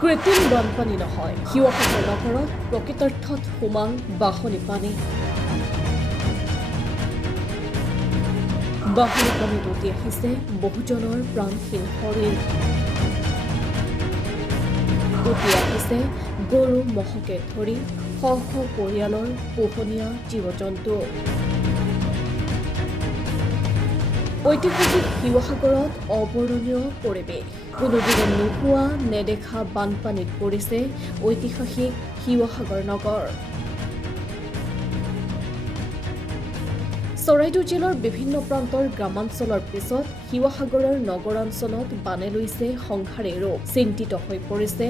কৃত্ৰিম বানপানী নহয়, শিৱসাগৰ নগৰত প্ৰকৃতাৰ্থত সুমাং বাঢ়নী পানী। বাঢ়নী পানীত উটি আহিছে বহুজনৰ প্ৰাণহীন শৰীৰ। উটি আহিছে গৰু মহকে ধৰি শ শ পৰিয়ালৰ পোহনীয়া জীৱ-জন্তু। ঐতিহাসিক শিৱসাগৰত অবৰ্ণনীয় পৰিৱেশ। কোনোদিনে নোহোৱা নেদেখা বানপানীত পৰিছে ঐতিহাসিক শিৱসাগৰ নগৰ। চৰাইদেউ জিলাৰ বিভিন্ন প্ৰান্তৰ গ্ৰামাঞ্চলৰ পিছত শিৱসাগৰৰ নগৰাঞ্চলত বানে লৈছে সংহাৰী ৰূপ। চিন্তিত হৈ পৰিছে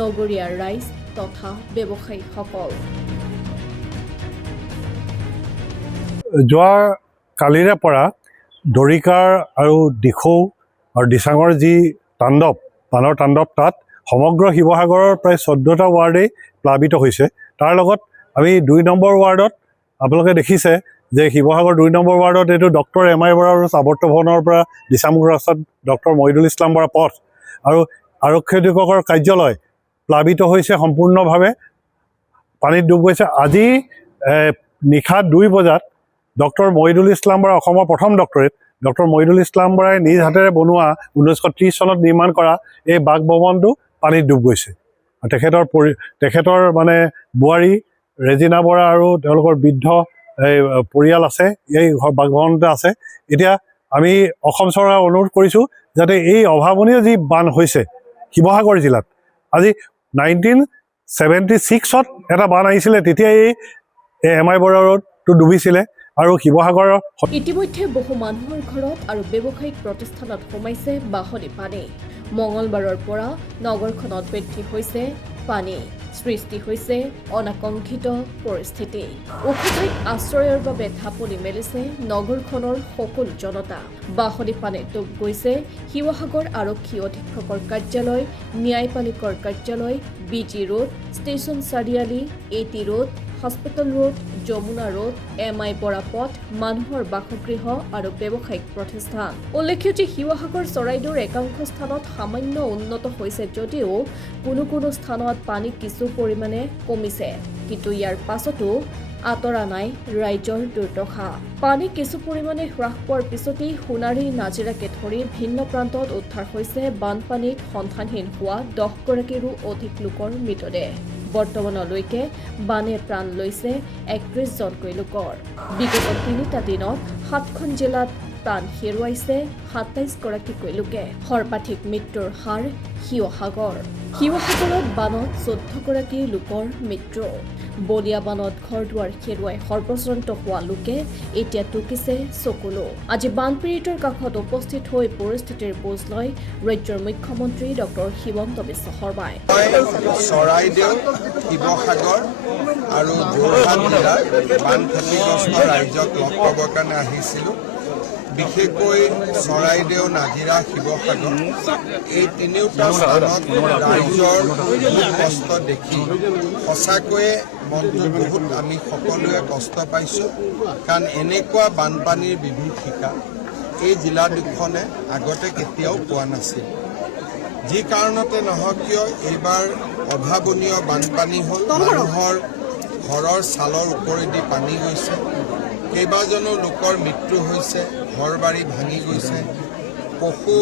নগৰীয়া ৰাইজ তথা ব্যৱসায়ীসকল। যোৱা কালিৰে পৰা দৰিকাৰ আৰু দিখৌ আৰু দিচাঙৰ যি তাণ্ডৱ বানৰ তাণ্ডৱ, তাত সমগ্ৰ শিৱসাগৰৰ প্ৰায় 14টা ৱাৰ্ডেই প্লাবিত হৈছে। তাৰ লগত আমি 2 নম্বৰ ৱাৰ্ডত আপোনালোকে দেখিছে যে শিৱসাগৰ 2 নম্বৰ ৱাৰ্ডত এইটো ডক্টৰ এম.আই. বৰা আৰু আৱৰ্ত ভৱনৰ পৰা দিচামুখ ৰাস্তাত ডক্টৰ মহিদুল ইছলাম বৰা পথ আৰু আৰক্ষী অধীক্ষকৰ কাৰ্যালয় প্লাবিত হৈছে, সম্পূৰ্ণভাৱে পানীত ডুব গৈছে। আজি নিশা 2 বজাত ডক্টৰ মহিদুল ইছলাম বৰা, অসমৰ প্ৰথম ডক্টৰেট ডক্টৰ মহিদুল ইছলাম বৰাই নিজ হাতেৰে বনোৱা 1930 চনত নিৰ্মাণ কৰা এই বাসভৱনটো পানীত ডুব গৈছে। তেখেতৰ মানে বোৱাৰী ৰেজিনা বৰা আৰু তেওঁলোকৰ বৃদ্ধ পৰিয়াল আছে, এই বাসভৱনতে আছে। এতিয়া আমি অসম চৰকাৰক অনুৰোধ কৰিছোঁ যাতে এই অভাৱনীয় যি বান হৈছে শিৱসাগৰ জিলাত, আজি 1976ত এটা বান আহিছিলে, তেতিয়া এই এম.আই. বৰা ৰোডটো ডুবিছিলে আৰু শিৱসাগৰৰ ইতিমধ্যে বহু মানুহৰ ঘৰত আৰু ব্যৱসায়িক প্ৰতিষ্ঠানত সোমাইছে বাঢ়নী পানী। মঙলবাৰৰ পৰা নগৰখনত বৃদ্ধি হৈছে পানী, সৃষ্টি হৈছে অনাকাংক্ষিত পৰিস্থিতি। ওখ ঠাইত আশ্ৰয়ৰ বাবে ঢাপলি মেলিছে নগৰখনৰ সকলো জনতা। বাঢ়নী পানীত ডুব গৈছে শিৱসাগৰ আৰক্ষী অধীক্ষকৰ কাৰ্যালয়, ন্যায়পালিকৰ কাৰ্যালয়, BG ৰোড, ষ্টেচন চাৰিআলি, AT road, hospital road, Jamuna road, M I. Bora পথ, মানুহৰ বাসগৃহ আৰু ব্যৱসায়িক প্ৰতিষ্ঠান। উল্লেখ্য যে শিৱসাগৰ চৰাইদেউৰ একাংশ স্থানত সামান্য উন্নত হৈছে যদিও কোনো স্থানত পানী কিছু পৰিমাণে কমিছে, কিন্তু ইয়াৰ পাছতো আঁতৰা নাই ৰাইজৰ দুৰ্দশা। পানী কিছু পৰিমাণে হ্ৰাস পোৱাৰ পিছতেই সোণাৰী, নাজিৰাকে ধৰি ভিন্ন প্ৰান্তত উদ্ধাৰ হৈছে বানপানীত সন্ধানহীন হোৱা 10গৰাকীৰো অধিক লোকৰ মৃতদেহ। বৰ্তমানলৈকে বানে প্ৰাণ লৈছে 31জনকৈ লোকৰ। বিগত 3টা দিনত 7খন জিলাত প্ৰাণ হেৰুৱাইছে 27গৰাকীকৈ লোকে। সৰ্বাধিক মৃত্যুৰ হাৰ শিৱসাগৰত বানত 14গৰাকী লোকৰ মৃত্যু। বলিয়া বানত ঘৰ দুৱাৰ হেৰুৱাই সৰ্বশ্ৰান্ত হোৱা লোকে এতিয়া টুকিছে চকুলো। আজি বানপীড়িতৰ কাষত উপস্থিত হৈ পৰিস্থিতিৰ বুজ লয় ৰাজ্যৰ মুখ্যমন্ত্ৰী ডক্টৰ হিমন্ত বিশ্ব শৰ্মাই। চৰাইদেউ, শিৱসাগৰ আৰু যোৰহাট জিলাৰ বান ক্ষতিগ্ৰস্ত ৰাইজক লগ পাবৰ কাৰণে আহিছিলোঁ। বিশেষকৈ চৰাইদেউ, নাজিৰা, শিৱসাগৰ এই তিনিওটা স্থানত ৰাইজৰ বহুত কষ্ট দেখি সঁচাকৈয়ে মনটো বহুত আমি সকলোৱে কষ্ট পাইছোঁ। কাৰণ এনেকুৱা বানপানীৰ বিভীষিকা এই জিলা দুখনে আগতে কেতিয়াও পোৱা নাছিল। যি কাৰণতে নহওক কিয় এইবাৰ অভাৱনীয় বানপানী হ'ল। মানুহৰ ঘৰৰ ছালৰ ওপৰেদি পানী গৈছে, কেইবাজনো লোকৰ মৃত্যু হৈছে, ঘৰ বাৰী ভাঙি গৈছে, পশু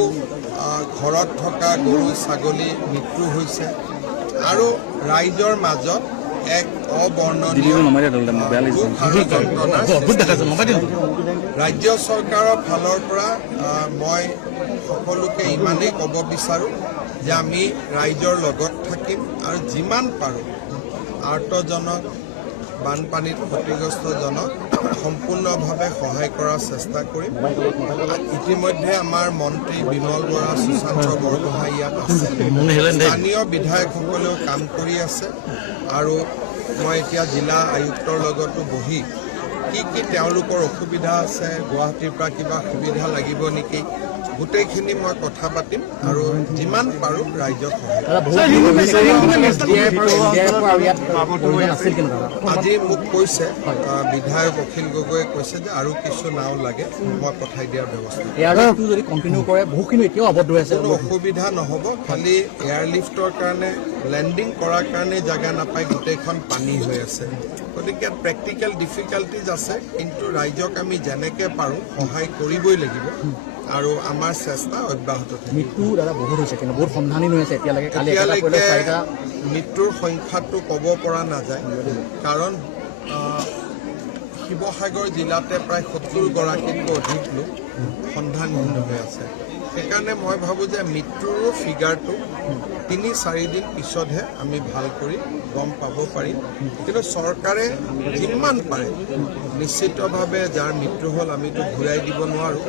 ঘৰত থকা গৰু ছাগলীৰ মৃত্যু হৈছে আৰু ৰাইজৰ মাজত এক অবৰ্ণনীয় ৰাজ্য চৰকাৰৰ ফালৰ পৰা মই সকলোকে ইমানেই ক'ব বিচাৰোঁ যে আমি ৰাইজৰ লগত থাকিম আৰু যিমান পাৰোঁ আৰ্তজনক, বানপানীত ক্ষতিগ্ৰস্তজনক সম্পূৰ্ণভাৱে সহায় কৰাৰ চেষ্টা কৰিম। ইতিমধ্যে আমাৰ মন্ত্ৰী বিমল বৰা, সুশান্ত বৰগোহাঁই ইয়াত আছে, স্থানীয় বিধায়কসকলেও কাম কৰি আছে আৰু মই এতিয়া জিলা আয়ুক্তৰ লগতো বহি কি তেওঁলোকৰ অসুবিধা আছে, গুৱাহাটীৰ পৰা কিবা সুবিধা লাগিব নেকি, গোটেইখিনি মই কথা পাতিম আৰু যিমান পাৰোঁ ৰাইজক সহায় আজি মোক কৈছে বিধায়ক অখিল গগৈয়ে কৈছে যে আৰু কিছু নাও লাগে মই পঠাই দিয়াৰ ব্যৱস্থা যদি কণ্টিনিউ কৰে বহুখিনি এতিয়াও আবদ্ধ হৈ আছে কোনো অসুবিধা নহ'ব খালি এয়াৰলিফ্টৰ কাৰণে লেণ্ডিং কৰাৰ কাৰণে জেগা নাপায় গোটেইখন পানী হৈ আছে গতিকে প্ৰেক্টিকেল ডিফিকাল্টিজ আছে কিন্তু ৰাইজক আমি যেনেকৈ পাৰোঁ সহায় কৰিবই লাগিব আৰু আমাৰ চেষ্টা অব্যাহত থাকিব মৃত্যু দাদা বহুত হৈছে কিন্তু বহুত সন্ধানী হৈ আছে এতিয়ালৈকে মৃত্যুৰ সংখ্যাটো ক'ব পৰা নাযায় কাৰণ শিৱসাগৰ জিলাতে প্ৰায় 70গৰাকীতকৈ অধিক লোক সন্ধানহীন হৈ আছে সেইকাৰণে মই ভাবোঁ যে মৃত্যুৰো ফিগাৰটো 3-4 দিন পিছতহে আমি ভাল কৰি গম পাব পাৰিম কিন্তু চৰকাৰে যিমান পাৰে নিশ্চিতভাৱে যাৰ মৃত্যু হ'ল আমিতো ঘূৰাই দিব নোৱাৰোঁ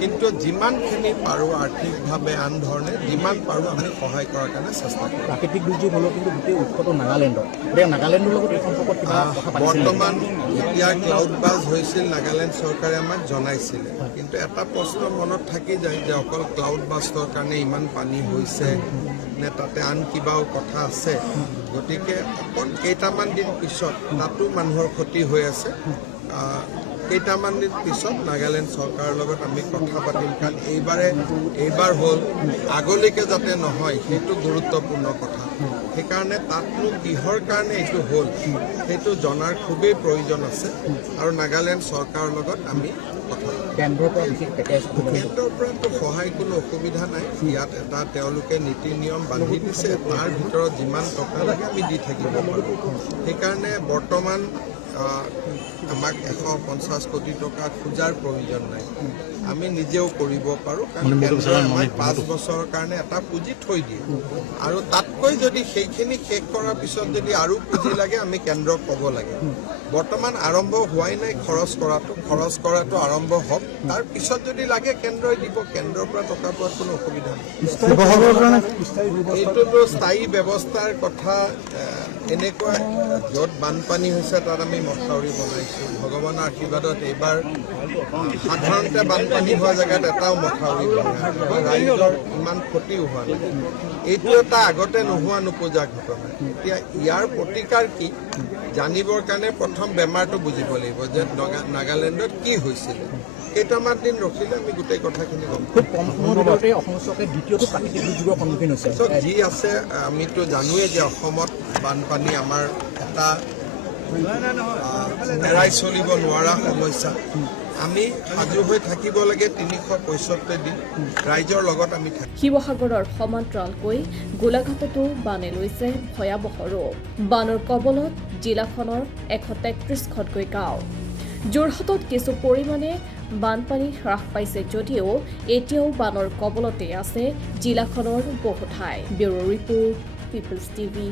কিন্তু যিমানখিনি পাৰোঁ আৰ্থিকভাৱে আন ধৰণে যিমান পাৰোঁ আমি সহায় কৰাৰ কাৰণে চেষ্টা কৰোঁ প্ৰাকৃতিক দুৰ্যোগ হ'লেও কিন্তু গোটেই উৎসটো নাগালেণ্ডৰ এতিয়া নাগালেণ্ডৰ লগত এই সম্পৰ্কত কিবা কথা পাতিছিল বৰ্তমান এতিয়া ক্লাউড বাজ হৈছিল নাগালেণ্ড চৰকাৰে আমাক জনাইছিলে কিন্তু এটা প্ৰশ্ন মনত থাকি যায় যে অকল ক্লাউড বাষ্টৰ কাৰণে ইমান পানী হৈছে নে তাতে আন কিবাও কথা আছে গতিকে অকল কেইটামান দিন পিছত তাতো মানুহৰ ক্ষতি হৈ আছে কেইটামান দিন পিছত নাগালেণ্ড চৰকাৰৰ লগত আমি কথা পাতিম কাৰণ এইবাৰ হ'ল আগলৈকে যাতে নহয় সেইটো গুৰুত্বপূৰ্ণ কথা সেইকাৰণে তাতনো কিহৰ কাৰণে এইটো হ'ল সেইটো জনাৰ খুবেই প্ৰয়োজন আছে আৰু নাগালেণ্ড চৰকাৰৰ লগত আমি কথা কেন্দ্ৰৰ পৰা বিশেষ পেকেজ কেন্দ্ৰৰ পৰাতো সহায় কোনো অসুবিধা নাই ইয়াত এটা তেওঁলোকে নীতি নিয়ম বান্ধি দিছে তাৰ ভিতৰত যিমান টকা লাগে আমি দি থাকিব পাৰোঁ সেইকাৰণে বৰ্তমান আমাক 150 কোটি টকা খোজাৰ প্ৰয়োজন নাই আমি নিজেও কৰিব পাৰোঁ কাৰণ কেন্দ্ৰই আমাক 5 বছৰৰ কাৰণে এটা পুঁজি থৈ দিয়ে আৰু তাতকৈ যদি সেইখিনি শেষ কৰাৰ পিছত যদি আৰু পুঁজি লাগে আমি কেন্দ্ৰক ক'ব লাগে বৰ্তমান আৰম্ভ হোৱাই নাই খৰচ কৰাটো আৰম্ভ হওক তাৰ পিছত যদি লাগে কেন্দ্ৰই দিব কেন্দ্ৰৰ পৰা টকা পোৱাত কোনো অসুবিধা নাই এইটোতো স্থায়ী ব্যৱস্থাৰ কথা এনেকুৱা য'ত বানপানী হৈছে তাত আমি মথাউৰি বনাইছোঁ ভগৱানৰ আশীৰ্বাদত এইবাৰ সাধাৰণতে বানপানী হোৱা জেগাত এটাও মথাউৰি বনাই ৰাইজৰ ইমান ক্ষতিও হোৱা নাই এইটো এটা আগতে নোহোৱা নোপোজা ঘটনা এতিয়া ইয়াৰ প্ৰতিকাৰ কি জানিবৰ কাৰণে প্ৰথম বেমাৰটো বুজিব লাগিব যে নাগালেণ্ডত কি হৈছিলে কেইটামান দিন ৰখিলে আমি গোটেই কথাখিনি গম খুব কম সময়ৰ ভিতৰতে অসম চৰকাৰে দ্বিতীয়টো প্ৰাকৃতিক দুৰ্যোগৰ সন্মুখীন হৈছে যি আছে আমিতো জানোৱেই যে অসমত বানপানী আমাৰ এটা এৰাই চলিব নোৱাৰা সমস্যা আমি সাজু হৈ থাকিব লাগে 375 দিন ৰাইজৰ লগত আমি থাকিম শিৱসাগৰৰ সমান্তৰালকৈ গোলাঘাটতো বানে লৈছে ভয়াৱহ ৰূপ বানৰ কবলত জিলাখনৰ 133খনকৈ গাঁও যোৰহাটত কিছু পৰিমাণে বানপানী হ্ৰাস পাইছে যদিও এতিয়াও বানৰ কবলতে আছে জিলাখনৰ বহু ঠাই ব্যুৰ' ৰিপৰ্ট পিপলছ টিভি